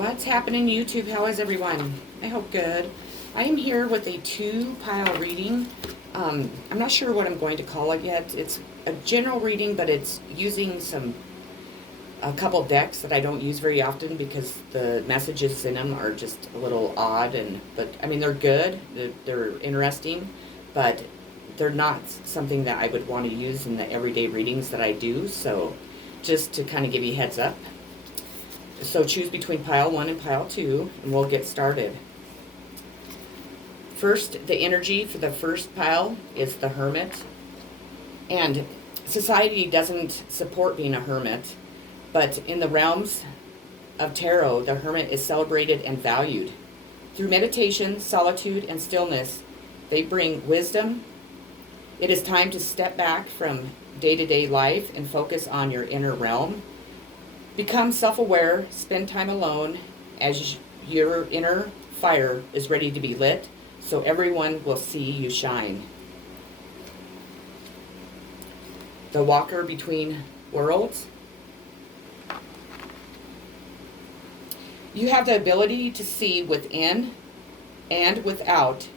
What's happening, YouTube? How is everyone? I hope good. I am here with a 2-pile reading. I'm not sure what I'm going to call it yet. It's a general reading, but it's using a couple decks that I don't use very often because the messages in them are just a little odd. But I mean, they're good. They're interesting, but they're not something that I would want to use in the everyday readings that I do. So just to kind of give you a heads up. So choose between pile 1 and pile 2, and we'll get started. First, the energy for the first pile is the Hermit. And society doesn't support being a hermit, but in the realms of tarot, the Hermit is celebrated and valued. Through meditation, solitude, and stillness, they bring wisdom. It is time to step back from day-to-day life and focus on your inner realm. Become self-aware, spend time alone as your inner fire is ready to be lit, so everyone will see you shine. The Walker Between Worlds. You have the ability to see within and without,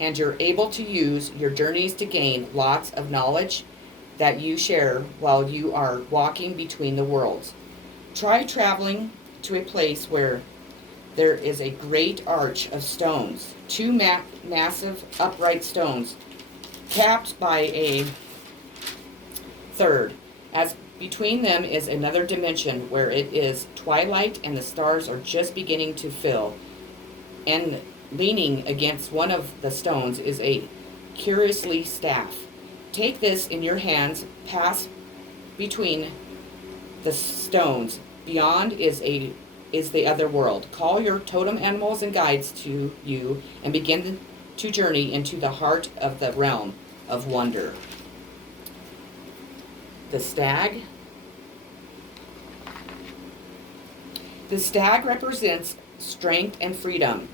and you're able to use your journeys to gain lots of knowledge that you share while you are walking between the worlds. Try traveling to a place where there is a great arch of stones, 2 massive upright stones, capped by a third, as between them is another dimension where it is twilight and the stars are just beginning to fill, and leaning against one of the stones is a curiously staff. Take this in your hands, pass between the stones. Beyond is the other world. Call your totem animals and guides to you and begin to journey into the heart of the realm of wonder. The Stag. The stag represents strength and freedom.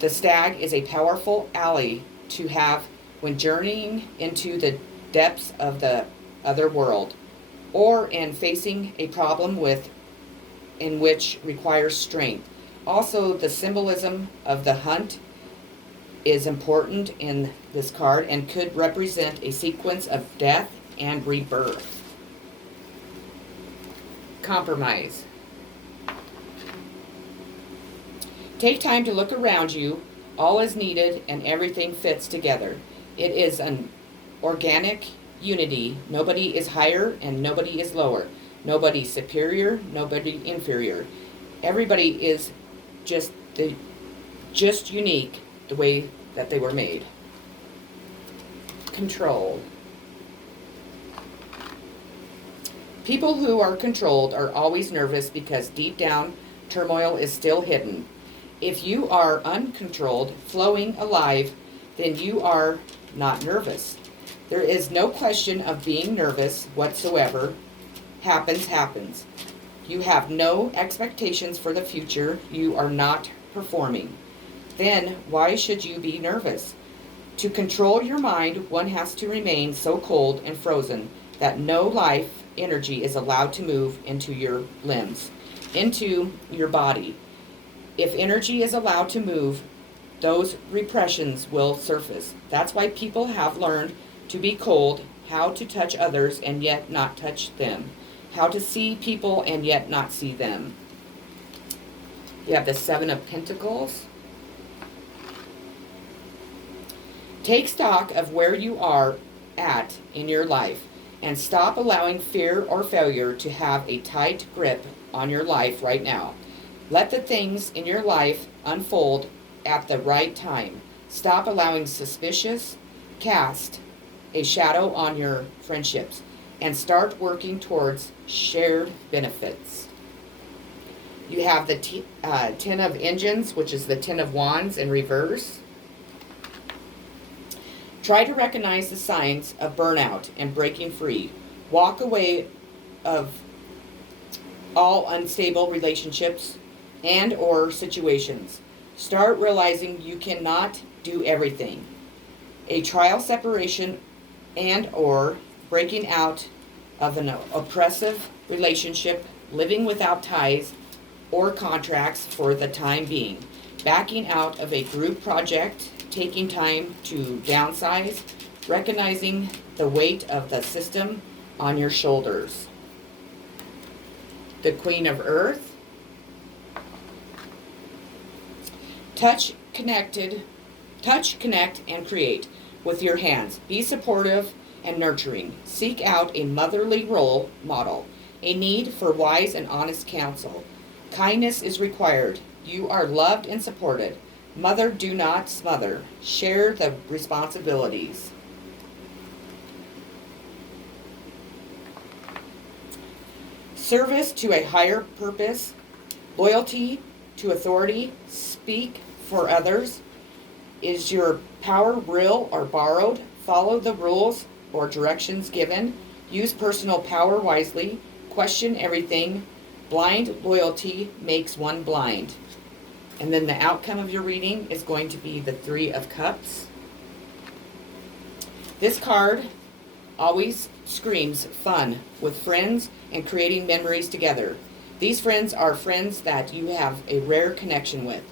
The stag is a powerful ally to have when journeying into the depths of the other world, or in facing a problem in which requires strength. Also, the symbolism of the hunt is important in this card and could represent a sequence of death and rebirth. Compromise. Take time to look around you. All is needed and everything fits together. It is an organic unity. Nobody is higher and nobody is lower. Nobody superior, nobody inferior. Everybody is just unique the way that they were made. Control. People who are controlled are always nervous because deep down turmoil is still hidden. If you are uncontrolled, flowing alive, then you are not nervous. There is no question of being nervous whatsoever. Happens. You have no expectations for the future. You are not performing. Then why should you be nervous? To control your mind, one has to remain so cold and frozen that no life energy is allowed to move into your limbs, into your body. If energy is allowed to move, those repressions will surface. That's why people have learned to be cold, how to touch others and yet not touch them, how to see people and yet not see them. You have the 7 of Pentacles. Take stock of where you are at in your life and stop allowing fear or failure to have a tight grip on your life right now. Let the things in your life unfold at the right time. Stop allowing suspicious cast a shadow on your friendships and start working towards shared benefits. You have the 10 of Engines, which is the 10 of Wands in reverse. Try to recognize the signs of burnout and breaking free. Walk away of all unstable relationships and or situations. Start realizing you cannot do everything. A trial separation and or breaking out of an oppressive relationship, living without ties, or contracts for the time being, backing out of a group project, taking time to downsize, recognizing the weight of the system on your shoulders. The Queen of Earth. Touch, connect, and create with your hands. Be supportive and nurturing. Seek out a motherly role model. A need for wise and honest counsel. Kindness is required. You are loved and supported. Mother, do not smother. Share the responsibilities. Service to a higher purpose. Loyalty to authority. Speak for others. Is your power real or borrowed? Follow the rules or directions given. Use personal power wisely. Question everything. Blind loyalty makes one blind. And then the outcome of your reading is going to be the Three of Cups. This card always screams fun with friends and creating memories together. These friends are friends that you have a rare connection with.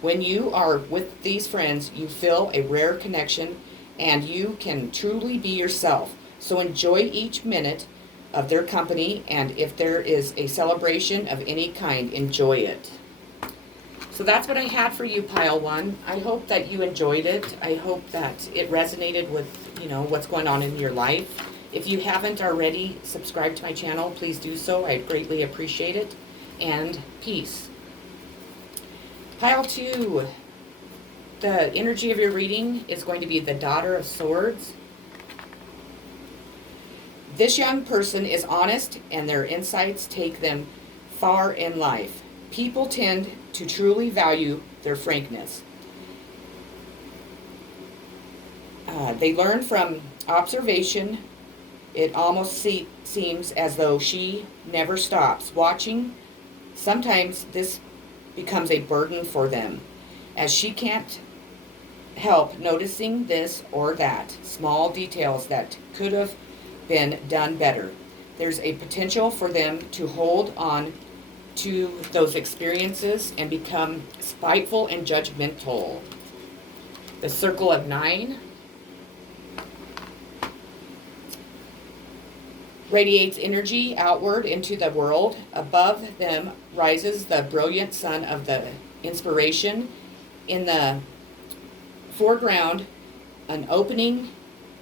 When you are with these friends, you feel a rare connection and you can truly be yourself. So enjoy each minute of their company, and if there is a celebration of any kind, enjoy it. So that's what I had for you, Pile 1. I hope that you enjoyed it. I hope that it resonated with, what's going on in your life. If you haven't already subscribed to my channel, please do so. I greatly appreciate it. And peace. Pile 2. The energy of your reading is going to be the Daughter of Swords. This young person is honest and their insights take them far in life. People tend to truly value their frankness. They learn from observation. It almost seems as though she never stops watching. Sometimes this becomes a burden for them, as she can't help noticing this or that, small details that could have been done better. There's a potential for them to hold on to those experiences and become spiteful and judgmental. The Circle of 9 radiates energy outward into the world. Above them rises the brilliant sun of the inspiration. In the foreground, an opening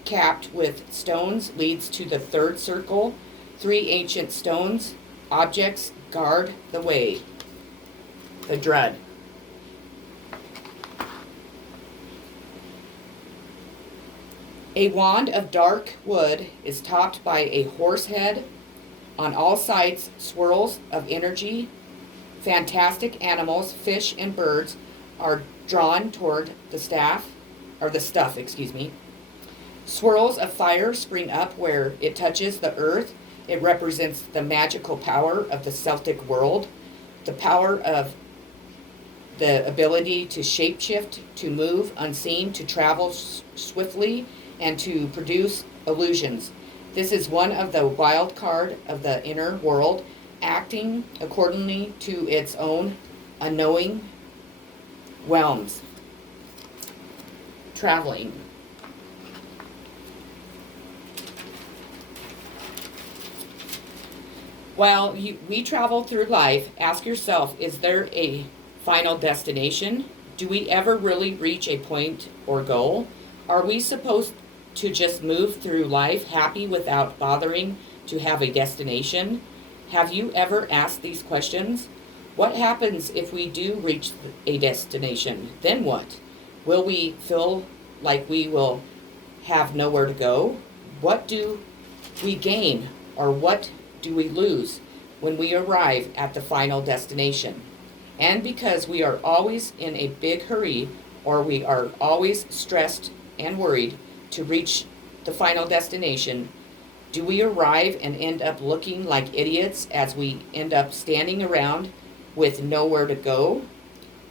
capped with stones leads to the third circle. 3 ancient stones, objects, guard the way. The Drud. A wand of dark wood is topped by a horse head. On all sides, swirls of energy. Fantastic animals, fish and birds, are drawn toward the stuff. Swirls of fire spring up where it touches the earth. It represents the magical power of the Celtic world, the power of the ability to shapeshift, to move unseen, to travel swiftly, and to produce illusions. This is one of the wild card of the inner world, acting accordingly to its own unknowing realms. Traveling. While we travel through life, ask yourself, is there a final destination? Do we ever really reach a point or goal? Are we supposed to just move through life happy without bothering to have a destination? Have you ever asked these questions? What happens if we do reach a destination? Then what? Will we feel like we will have nowhere to go? What do we gain, or what do we lose when we arrive at the final destination? And because we are always in a big hurry, or we are always stressed and worried to reach the final destination, do we arrive and end up looking like idiots as we end up standing around with nowhere to go?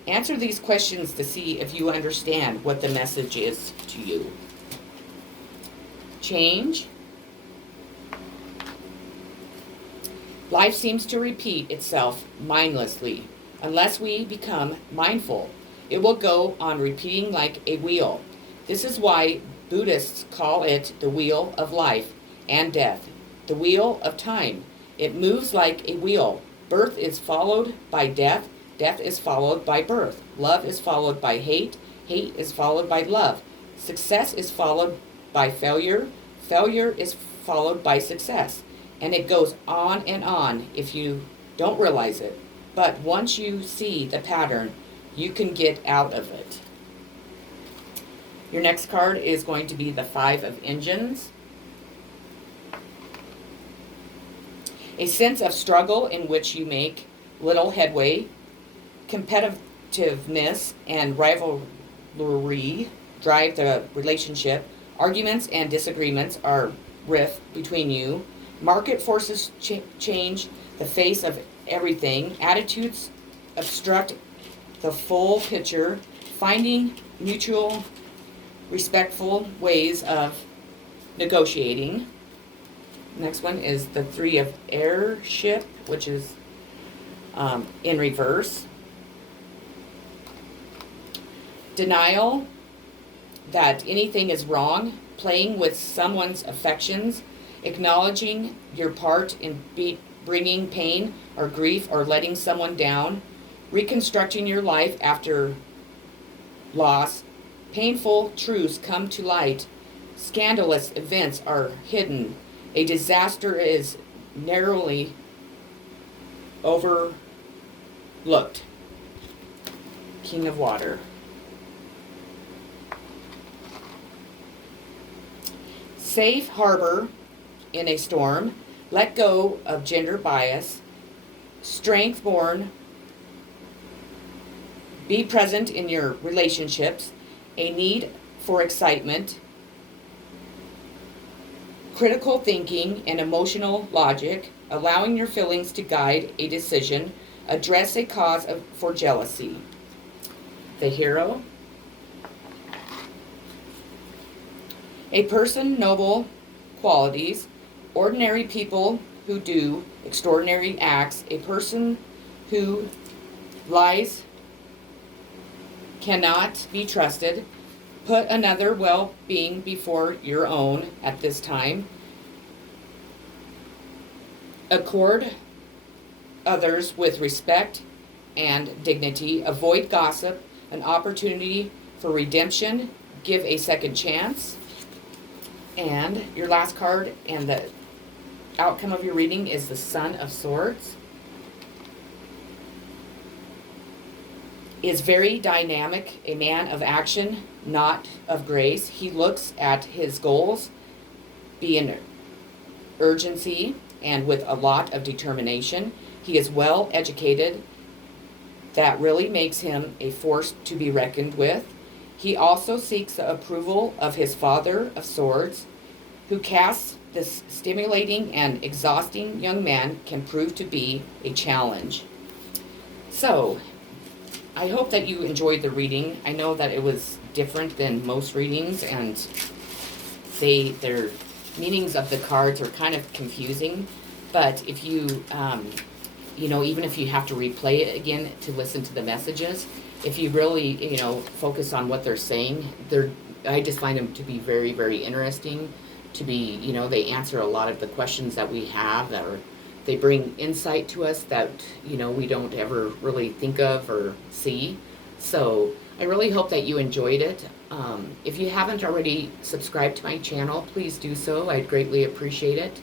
Answer these questions to see if you understand what the message is to you. Change. Life seems to repeat itself mindlessly. Unless we become mindful, it will go on repeating like a wheel. This is why Buddhists call it the wheel of life and death, the wheel of time. It moves like a wheel. Birth is followed by death. Death is followed by birth. Love is followed by hate. Hate is followed by love. Success is followed by failure. Failure is followed by success. And it goes on and on if you don't realize it. But once you see the pattern, you can get out of it. Your next card is going to be the Five of Engines. A sense of struggle in which you make little headway. Competitiveness and rivalry drive the relationship. Arguments and disagreements are rift between you. Market forces change the face of everything. Attitudes obstruct the full picture. Finding mutual, respectful ways of negotiating. Next one is the Three of Airship, which is in reverse. Denial that anything is wrong. Playing with someone's affections. Acknowledging your part in bringing pain or grief or letting someone down. Reconstructing your life after loss. Painful truths come to light. Scandalous events are hidden. A disaster is narrowly overlooked. King of Water. Safe harbor in a storm. Let go of gender bias. Strength born. Be present in your relationships. A need for excitement. Critical thinking and emotional logic. Allowing your feelings to guide a decision. Address a cause for jealousy. The Hero. A person, noble qualities. Ordinary people who do extraordinary acts. A person who lies cannot be trusted. Put another well-being before your own at this time. Accord others with respect and dignity. Avoid gossip. An opportunity for redemption. Give a second chance. And your last card and the outcome of your reading is the Son of Swords. Is very dynamic, a man of action, not of grace. He looks at his goals, being urgency and with a lot of determination. He is well educated. That really makes him a force to be reckoned with. He also seeks the approval of his Father of Swords, who casts this stimulating and exhausting young man can prove to be a challenge. So, I hope that you enjoyed the reading. I know that it was different than most readings, and their meanings of the cards are kind of confusing. But if you, even if you have to replay it again to listen to the messages, if you really, focus on what they're saying, I just find them to be very, very interesting. To be, they answer a lot of the questions that we have, they bring insight to us that, we don't ever really think of or see. So I really hope that you enjoyed it. If you haven't already subscribed to my channel, please do so. I'd greatly appreciate it.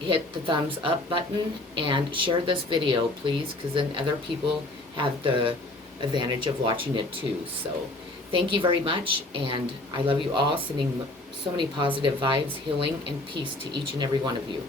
Hit the thumbs up button and share this video, please, because then other people have the advantage of watching it too. So thank you very much, and I love you all, sending so many positive vibes, healing, and peace to each and every one of you.